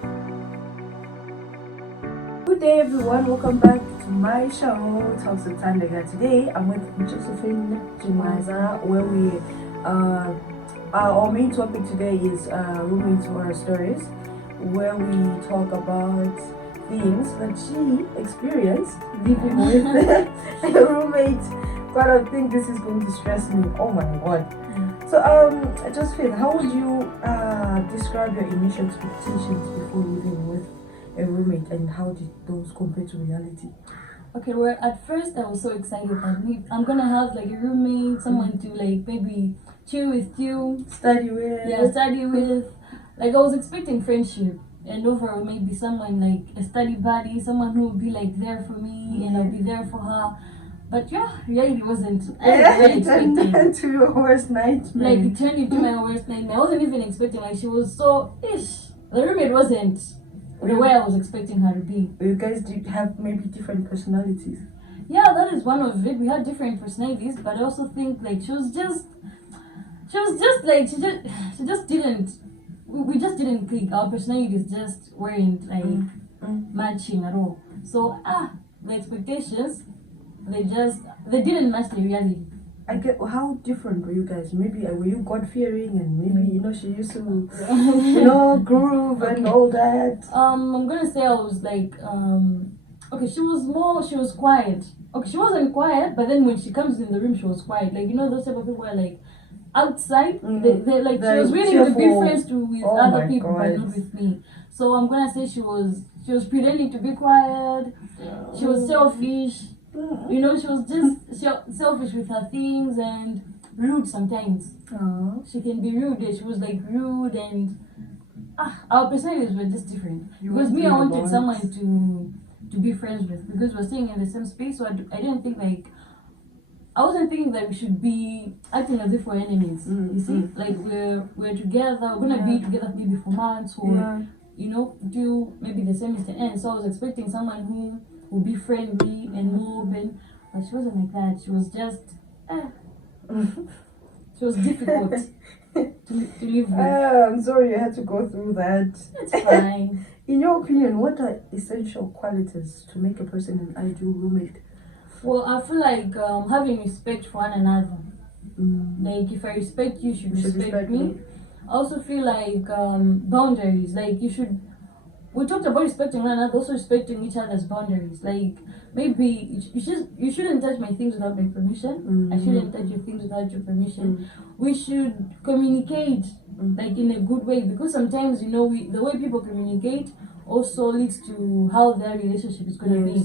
Good day, everyone. Welcome back to my show, Talks with Tandega. Today, I'm with Josephine Jimaza, where our main topic today is roommates horror stories, where we talk about things that she experienced living with a roommate. But I think this is going to stress me. Oh my god. So, Josephine, how would you describe your initial expectations before living with a roommate, and how did those compare to reality? Okay, well, at first I was so excited that I'm gonna have like a roommate, someone to like maybe chill with you, Study with. yeah, study with. Like I was expecting friendship, and overall maybe someone like a study buddy, someone who would be like there for me, and I'll be there for her. But yeah, reality wasn't. It turned into your worst nightmare. Like it turned into my worst nightmare. I wasn't even expecting. Like she was so ish. The roommate wasn't the way I was expecting her to be. You guys did have maybe different personalities. Yeah, that is one of it. We had different personalities, but I also think like she was just like she just didn't. We just didn't click. Our personalities just weren't like matching at all. So the expectations, they didn't match the reality. I get how different were you guys? Maybe were you God fearing, and maybe she used to groove and all that. I'm gonna say I was like okay, she was quiet. Okay, she wasn't quiet, but then when she comes in the room she was quiet. Like those type of people were like outside, they like she was willing to be friends with other people, but not with me. So I'm gonna say she was pretending to be quiet. She was selfish. She was just selfish with her things and rude sometimes. She can be rude. She was like rude, and our personalities were just different. Because me, I wanted someone to be friends with, because we're staying in the same space. So I didn't think like, I wasn't thinking that we should be acting as if we're enemies. You see, like we're together. We're gonna be together maybe for months, or do maybe the semester end. So I was expecting someone who would be friendly and more open, but she wasn't like that. She was just she was difficult to live with. I'm sorry you had to go through that. It's fine. In your opinion, what are essential qualities to make a person an ideal roommate? Well, I feel like having respect for one another. Like if I respect you, you should respect me. I also feel like boundaries. Like we talked about respecting one another, also respecting each other's boundaries. Like maybe you shouldn't touch my things without my permission. I shouldn't touch your things without your permission. We should communicate like in a good way, because sometimes the way people communicate also leads to how their relationship is going to be.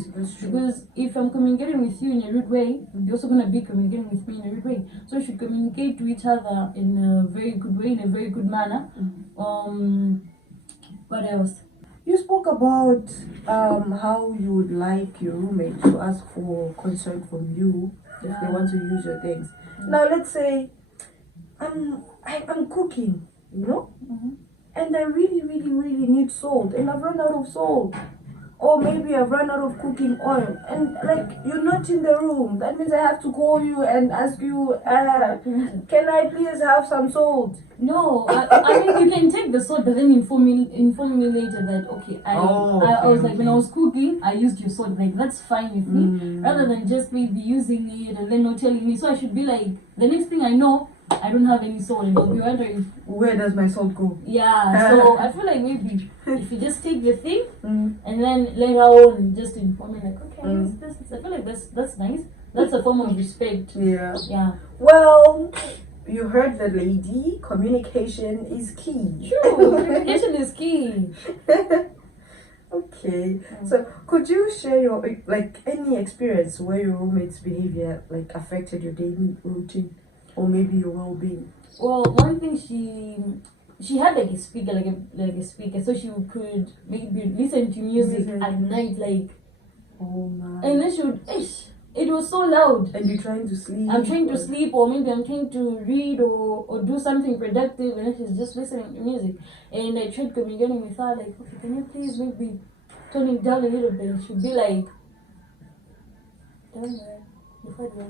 Because if I'm communicating with you in a rude way, you're also going to be communicating with me in a rude way. So we should communicate to each other in a very good way, in a very good manner. What else? You spoke about how you would like your roommate to ask for consent from you if they want to use your things. Now let's say I'm cooking, and I really, really, really need salt, and I've run out of salt. Or maybe I've run out of cooking oil, and like you're not in the room. That means I have to call you and ask you, can I please have some salt? No, I mean you can take the salt, but then inform me later that okay, I was like, when I was cooking, I used your salt. Like that's fine with me, rather than just maybe using it and then not telling me. So I should be like, the next thing I know, I don't have any salt, and you'll be wondering, where does my salt go? Yeah, so I feel like maybe if you just take the thing and then later on just inform me like, okay, this. I feel like that's nice. That's a form of respect. Yeah. Well, you heard the lady. Communication is key. True, communication is key. Okay, so could you share your any experience where your roommate's behavior affected your daily routine, or maybe your well-being? Well, one thing she had like a speaker, like a speaker, so she could maybe listen to music at night, like. Oh my! And then she would, it was so loud. And you're trying to sleep. I'm trying to sleep, or maybe I'm trying to read or do something productive, and then she's just listening to music. And I tried communicating with her, like, okay, can you please maybe tone it down a little bit? And she'd be like, don't worry, before the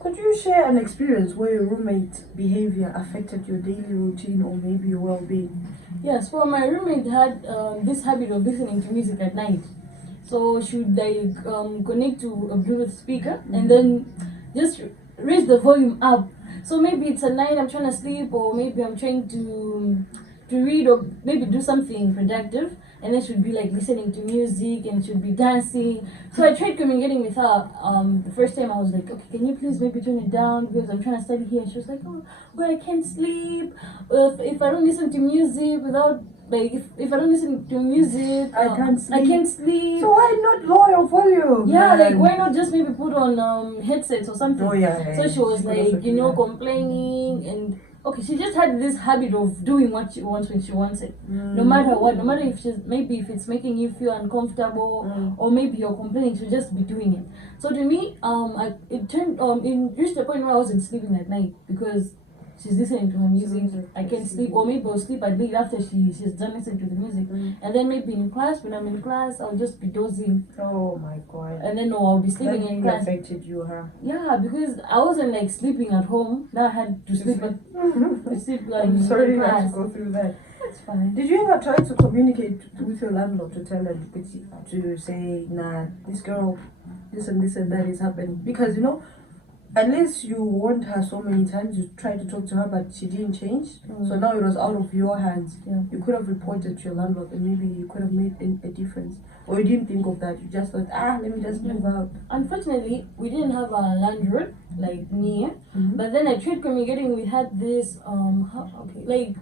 Could you share an experience where your roommate's behavior affected your daily routine or maybe your well-being? Yes, well, my roommate had this habit of listening to music at night. So she would like connect to a Bluetooth speaker and then just raise the volume up. So maybe it's at night I'm trying to sleep, or maybe I'm trying to read, or maybe do something productive, and then she'd be like listening to music and she'd be dancing. So I tried communicating with her. The first time I was like, okay, can you please maybe turn it down because I'm trying to study here. And she was like, oh, but I can't sleep. If I don't listen to music without like if I don't listen to music, I can't sleep. I can't sleep. So why not lower your volume? Yeah, man? like why not just maybe put on headsets or something? Oh yeah. So she was like, complaining, and okay, she just had this habit of doing what she wants when she wants it. No matter what, no matter if if it's making you feel uncomfortable or maybe you're complaining, she'll just be doing it. So to me, it reached the point where I wasn't sleeping at night because she's listening to her music. I can't sleep, or maybe I'll sleep at late after she's done listening to the music. And then maybe in class, when I'm in class, I'll just be dozing. Oh my god. And then I'll be sleeping in class. Affected you, huh? Yeah, because I wasn't like sleeping at home. Now I had to sleep like I'm sorry in you had class. to go through that. That's fine. Did you ever try to communicate with your landlord to tell her to say, nah, this girl, this and that is happening? Because unless you warned her so many times, you tried to talk to her, but she didn't change. So now it was out of your hands. Yeah. You could have reported to your landlord, and maybe you could have made a difference. Or you didn't think of that. You just thought, let me just move out. Unfortunately, we didn't have a landlord like near. But then I tried communicating. We had this like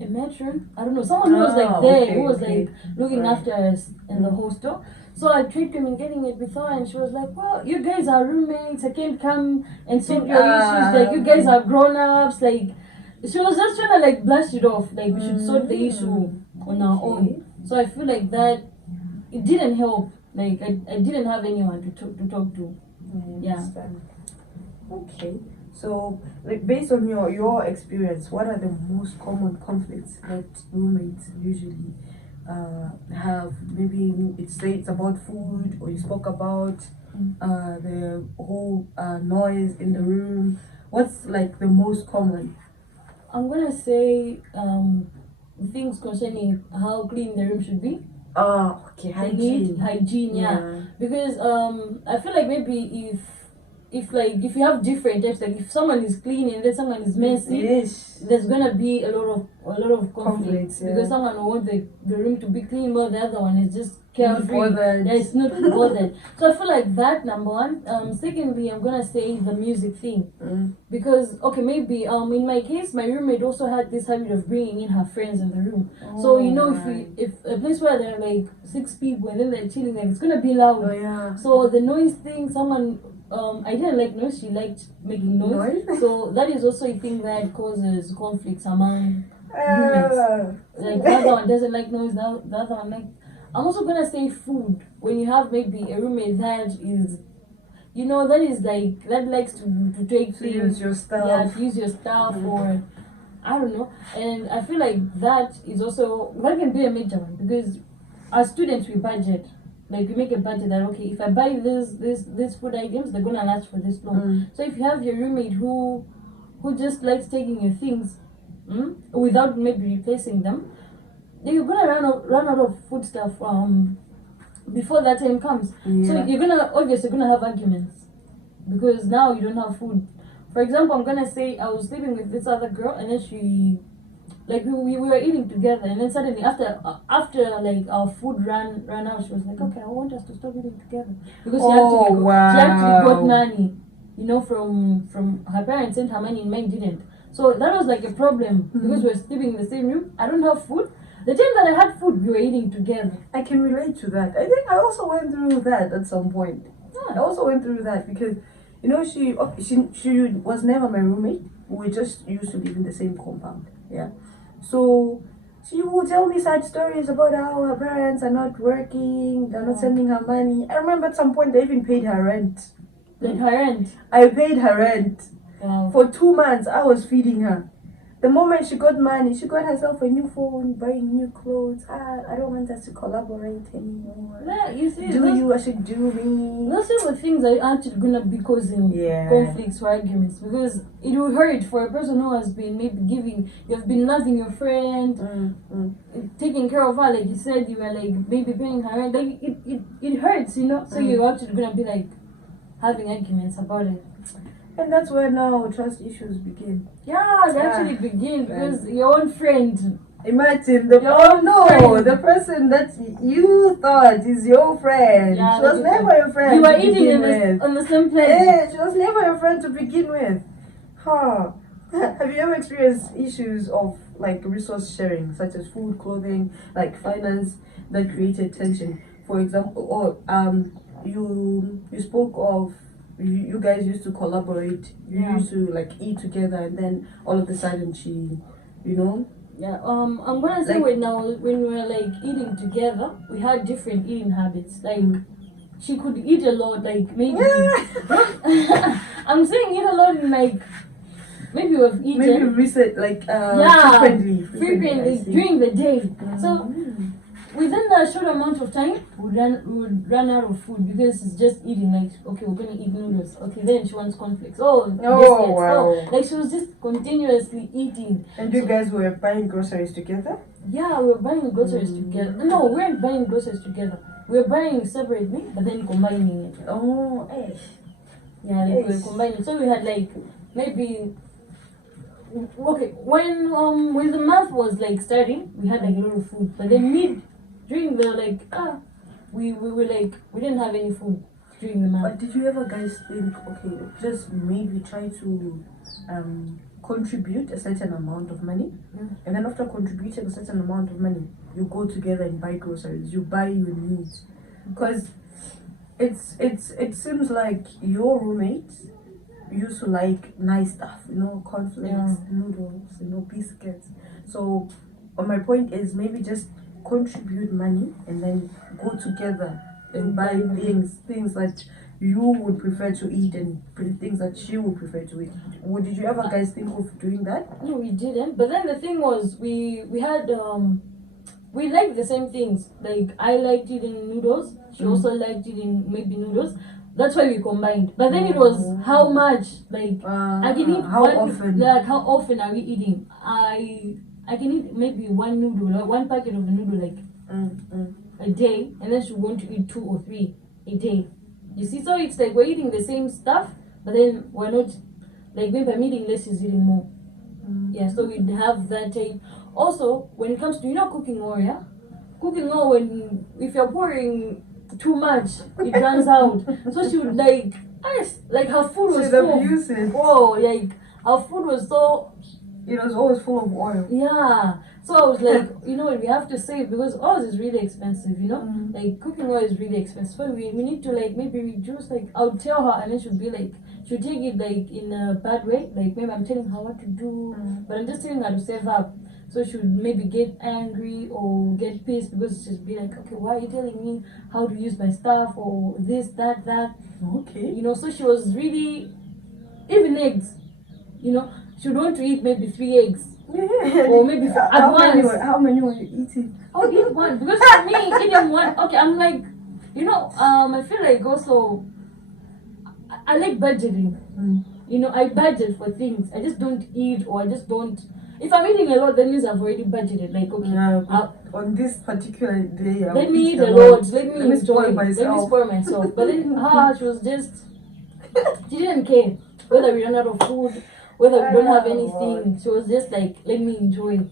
a matron. I don't know, someone who was like there, who was like looking after us in the hostel. So I tried communicating it with her, and she was like, well, you guys are roommates, I can't come and solve your issues, like you guys are grown-ups. Like she was just trying to like blast it off, like we should sort the issue on our own. So I feel like that it didn't help. Like I didn't have anyone to talk to. Yeah. Okay. So, like, based on your experience, what are the most common conflicts that roommates usually have? Maybe it's about food, or you spoke about the whole noise in the room. What's like the most common? I'm gonna say things concerning how clean the room should be. Okay, hygiene. Yeah. Because I feel like maybe if you have different types, like if someone is clean and then someone is messy, there's gonna be a lot of conflicts. Because someone will want the room to be clean, while the other one is just carefree. It's not bothered. So I feel like that, number one. Secondly, I'm gonna say the music thing, because maybe in my case, my roommate also had this habit of bringing in her friends in the room. So if a place where there are like 6 people and then they're chilling, like it's gonna be loud. So the noise thing, I didn't like noise, she liked making noise. So that is also a thing that causes conflicts among roommates. Like the other one doesn't like noise, the other one like. I'm also gonna say food. When you have maybe a roommate that is, that likes to take things. Use your stuff. Yeah, to use your stuff or I don't know. And I feel like that can be a major one, because as students we budget. Like we make a budget that if I buy this food items, they're gonna last for this long. So if you have your roommate who just likes taking your things without maybe replacing them, then you're gonna run out of food stuff before that time comes. So you're obviously gonna have arguments because now you don't have food. For example, I'm gonna say I was sleeping with this other girl, and then we were eating together, and then suddenly after like our food ran out, she was like, okay, I want us to stop eating together, because she actually got money, from her parents sent her money and mine didn't. So that was like a problem because we were sleeping in the same room. I don't have food. The time that I had food, we were eating together. I can relate to that. I think I also went through that at some point. I also went through that because she was never my roommate. We just used to live in the same compound. Yeah. So she would tell me sad stories about how her parents are not working, they're not sending her money. I remember at some point I even paid her rent. Like her rent? I paid her rent. Wow. For 2 months I was feeding her. The moment she got money, she got herself a new phone, buying new clothes. I don't want us to collaborate anymore. Yeah, you see, I should do me. those are the things that are actually gonna be causing conflicts or arguments, because it will hurt for a person who has been maybe you've been loving your friend, taking care of her, like you said, you were like maybe paying her rent, like it hurts, you know. So you're actually gonna be like having arguments about it. And that's where now trust issues begin. Yeah, they actually begin because your own friend. Imagine friend. The person that you thought is your friend. Yeah, she was never your friend. You were eating on the same plate. Yeah, she was never your friend to begin with. Huh. Have you ever experienced issues of like resource sharing, such as food, clothing, like finance, that created tension? For example, you spoke of you guys used to collaborate. You used to like eat together, and then all of a sudden she, you know. Yeah. I'm gonna say when we were like eating together, we had different eating habits. Like she could eat a lot, like maybe. I'm saying eat a lot in like maybe we've eaten. Maybe reset like frequently during the day. So within a short amount of time, we would run out of food because it's just eating. Like, okay, we're gonna eat noodles. Okay, then she wants cornflakes. Biscuits. Wow. Like she was just continuously eating. And you guys were buying groceries together? Yeah, we were buying groceries together. No, we weren't buying groceries together. We were buying separately, but then combining it. Oh, eh. Yeah, like we were combining. So we had like maybe. Okay, when the month was like starting, we had like a lot of food, but then during the we were like we didn't have any food during the month. But did you ever guys think, okay, just maybe try to contribute a certain amount of money, and then after contributing a certain amount of money, you go together and buy groceries, you buy your needs, because it seems like your roommates used to like nice stuff, cornflakes, noodles, biscuits. So my point is maybe just contribute money and then go together and buy things that you would prefer to eat and things that she would prefer to eat. Did you ever guys think of doing that? No, we didn't. But then the thing was, we had we liked the same things. Like I liked eating noodles. She also liked eating maybe noodles. That's why we combined. But then it was how much, like I can eat often. Like how often are we eating? I can eat maybe one noodle or one packet of a noodle like a day, and then she want to eat 2 or 3 a day. You see, so it's like we're eating the same stuff, but then we're not like maybe I'm eating less, she's eating more. Yeah, so we'd have that type. Also, when it comes to cooking oil, if you're pouring too much, it runs out. So she would like her food was abusive. Oh, like our food was so. It was always full of oil. Yeah. So I was like, we have to save because oil is really expensive. Like cooking oil is really expensive. So we need to like maybe reduce. Like I'll tell her, and then she'll be like, she'll take it like in a bad way. Like maybe I'm telling her what to do, but I'm just telling her to save up. So she would maybe get angry or get pissed because she'd be like, okay, why are you telling me how to use my stuff or this, that. Okay. So she was really, even eggs, she would want to eat maybe 3 eggs. Or maybe at once. How many were you eating? I'll eat one. Because for me, eating one, okay, I'm like, I feel like also, I like budgeting. I budget for things. I just don't eat or I just don't. If I'm eating a lot, that means I've already budgeted. Like, okay, on this particular day, let me eat a lot. Let me spoil myself. Let me spoil myself. But then, she was just, she didn't care whether we run out of food, whether we don't have anything. She was just like, let me enjoy.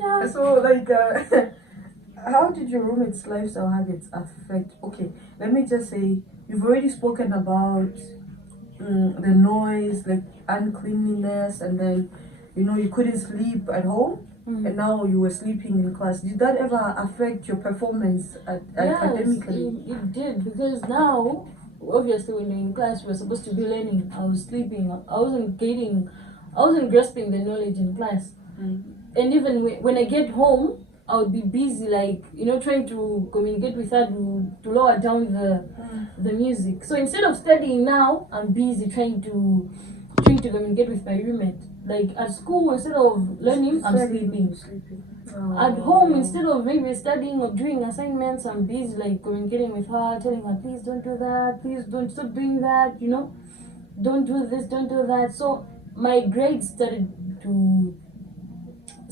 Yeah. So, like, how did your roommate's lifestyle habits affect? Okay, let me just say, you've already spoken about the noise, like uncleanliness, and then you couldn't sleep at home, and now you were sleeping in class. Did that ever affect your performance academically? It did, because now, obviously, when you're in class, we're supposed to be learning. I was sleeping. I wasn't grasping the knowledge in class. And even when I get home, I would be busy, like, trying to communicate with her to lower down the music. So instead of studying now, I'm busy trying to trying to communicate with my roommate. Like at school, instead of learning, I'm sleeping. At home, instead of maybe studying or doing assignments, I'm busy like communicating with her, telling her, please don't do that, please don't stop doing that, you know, don't do this, don't do that. So my grades started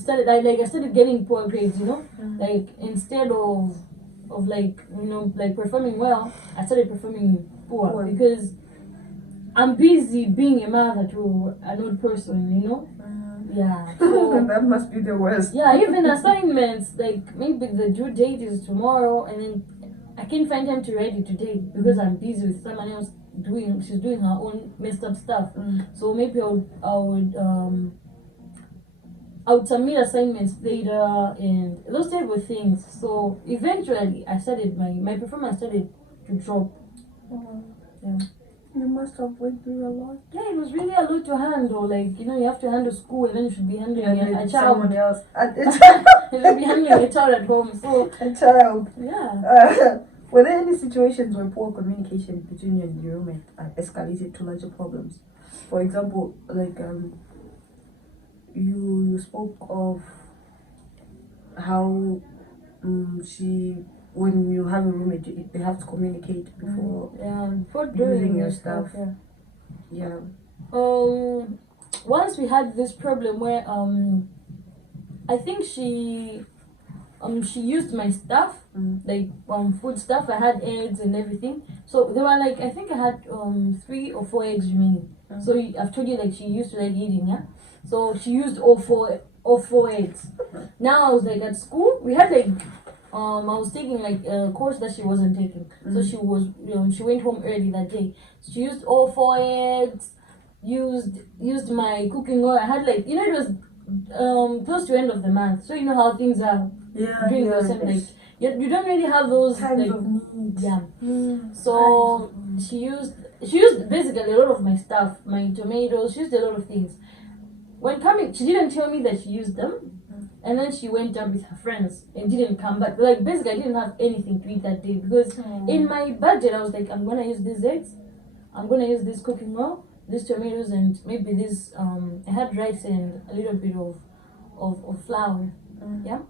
I started getting poor grades, you know, like instead of like, you know, like performing well, I started performing poor because I'm busy being a mother to an old person, you know. Yeah, so that must be the worst. yeah, even assignments, like maybe the due date is tomorrow and then I can't find time to write it today because I'm busy with someone else she's doing her own messed up stuff. So maybe I would submit assignments later and those type of things. So eventually I started my performance started to drop. Yeah. You must have went through a lot. Yeah, it was really a lot to handle. Like, you know, you have to handle school and then you should be handling a child. Someone else. You should be handling a child at home. So a child. Yeah. Were there any situations where poor communication between you and your roommate escalated to larger problems? For example, like you spoke of how when you have a roommate, you have to communicate before before using your stuff. Yeah. Once we had this problem where I think she used my stuff, like food stuff. I had eggs and everything. So they were like, I think I had 3 or 4 eggs remaining. So I've told you like she used to like eating, yeah. So she used all four eggs. Now I was like at school, we had like I was taking like a course that she wasn't taking. So she was, you know, she went home early that day. She used all 4 eggs, used my cooking oil. I had like, you know, it was close to end of the month. So you know how things are during those time, like you don't really have those times like, of need. Yeah. So she used basically a lot of my stuff, my tomatoes, she used a lot of things. When coming, she didn't tell me that she used them. And then she went out with her friends and didn't come back. Like basically I didn't have anything to eat that day because in my budget I was like, I'm gonna use these eggs, I'm gonna use this cooking oil, these tomatoes, and maybe this I had rice and a little bit of flour. Yeah?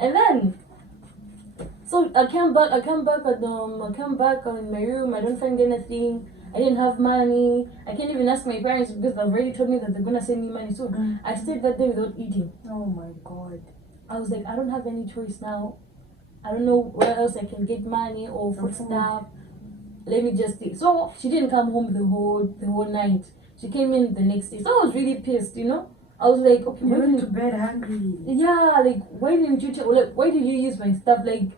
And then so I come back in my room, I don't find anything. I didn't have money. I can't even ask my parents because they've already told me that they're gonna send me money soon. I stayed that day without eating. Oh my god. I was like, I don't have any choice now. I don't know where else I can get money or food stuff. Let me just stay. So she didn't come home the whole night. She came in the next day. So I was really pissed, you know. I was like, okay, you went to bed hungry. Yeah, like why didn't you why did you use my stuff? Like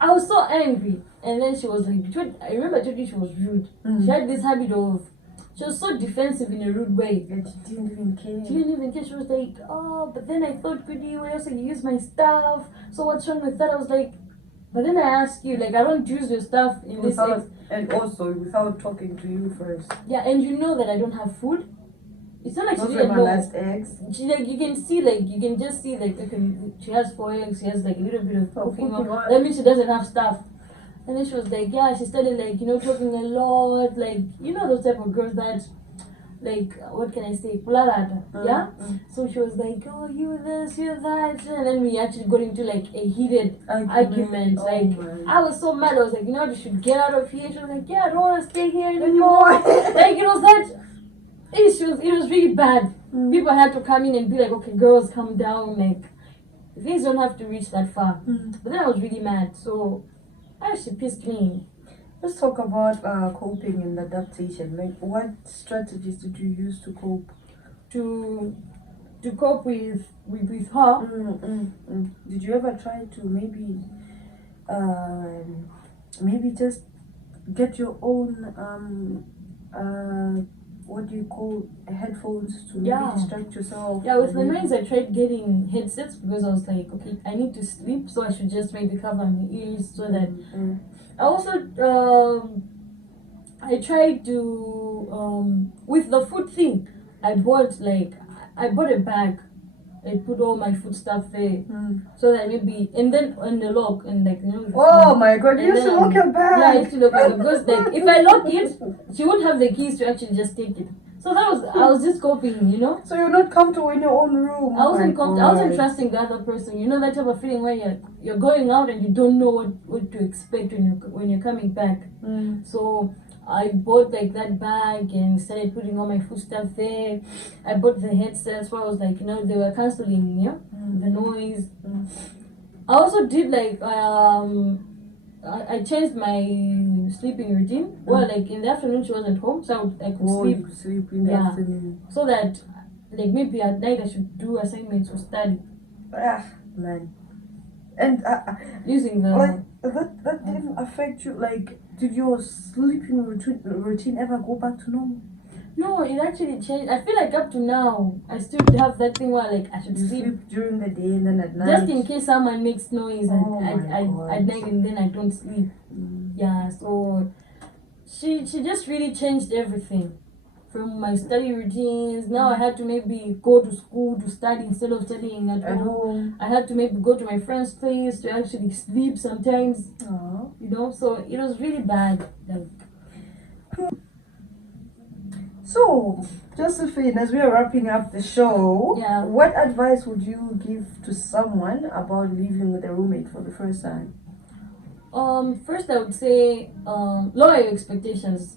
I was so angry. And then she was like, I remember I told you she was rude. She had this habit of, she was so defensive in a rude way. And she didn't even care. She didn't even care. She was like, oh, but then I thought, where else you use my stuff? So what's wrong with that? I was like, but then I asked you, like, I don't use your stuff in this and also without talking to you first. Yeah, and you know that I don't have food. It's not like those she didn't know. Last eggs. She like you can just see like she has 4 eggs. She has like a little bit of cooking oil. That means she doesn't have stuff. And then she was like, yeah, she started like, you know, talking a lot, like, you know, those type of girls that, like, what can I say, pularata, yeah? So she was like, oh, you this, you that, and then we actually got into like a heated argument. Like, I was so mad. I was like, you know, you should get out of here. She was like, yeah, I don't want to stay here anymore. Like, it was that. It was really bad. People had to come in and be like, okay, girls, calm down. Like, things don't have to reach that far. But then I was really mad. So, she pissed me. Let's talk about coping and adaptation. Like, what strategies did you use to cope? To cope with her? Did you ever try to maybe just get your own what do you call headphones to maybe distract yourself? Yeah, with my noise I tried getting headsets because I was like, okay, I need to sleep, so I should just maybe cover my ears so that I also I tried to with the food thing, I bought a bag. I put all my food stuff there so that maybe, and then on the lock and like, you know. Oh my god, you should lock your bag. Yeah, I used to lock it because like if I lock it, she won't have the keys to actually just take it. So I was just coping, you know. So you're not comfortable in your own room. I wasn't I wasn't God. trusting the other person. You know that type of feeling where you're going out and you don't know what to expect when you're coming back. So I bought like that bag and started putting all my food stuff there. I bought the headsets where I was like, you know, they were cancelling, the noise. I also did like I changed my sleeping routine. Well, like in the afternoon she wasn't home, so I could sleep. You could sleep in the afternoon. So that like maybe at night I should do assignments or study. Man. And Using the like that didn't affect you. Like, did your sleeping routine ever go back to normal? No, it actually changed. I feel like up to now I still have that thing where like I should sleep during the day and then at night. just in case someone makes noise at night and then I don't sleep. Yeah, so she just really changed everything. From my study routines, now I had to maybe go to school to study instead of studying at home. I had to maybe go to my friend's place to actually sleep sometimes. You know, so it was really bad. Like, so, Josephine, as we are wrapping up the show, what advice would you give to someone about living with a roommate for the first time? First I would say lower your expectations.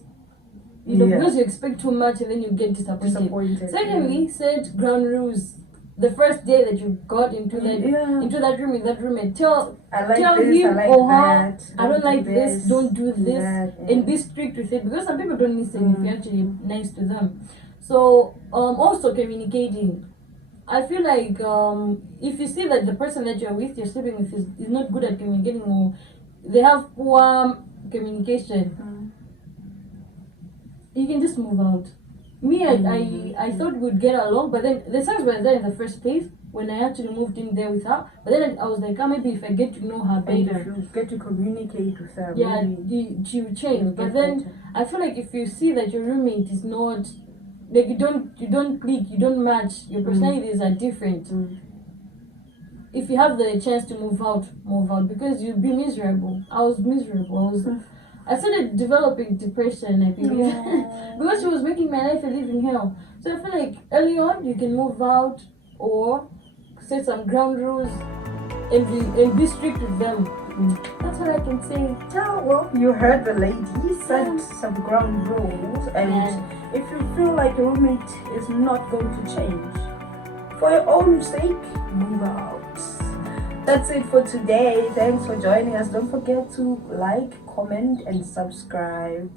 You know, because you expect too much and then you get disappointed. Secondly, set ground rules. The first day that you got into that room and tell him or her, I don't like this, don't do this, and be strict with it, because some people don't listen if you're actually nice to them. So also communicating. I feel like if you see that the person that you're sleeping with is not good at communicating, or they have poor communication, you can just move out. Me, I thought we'd get along, but then the signs were there in the first place when I actually moved in there with her. But then I was like, maybe if I get to know her better, if you get to communicate with her, she will change. But then I feel like if you see that your roommate is not like you don't click, you don't match, your personalities are different. If you have the chance to move out, because you'll be miserable. I was miserable. I started developing depression, I think, because she was making my life a living hell. So I feel like early on you can move out or set some ground rules and be strict with them. That's what I can say. Yeah, well, you heard the lady set some ground rules, and if you feel like your roommate is not going to change, for your own sake, move out. That's it for today. Thanks for joining us. Don't forget to like, comment, and subscribe.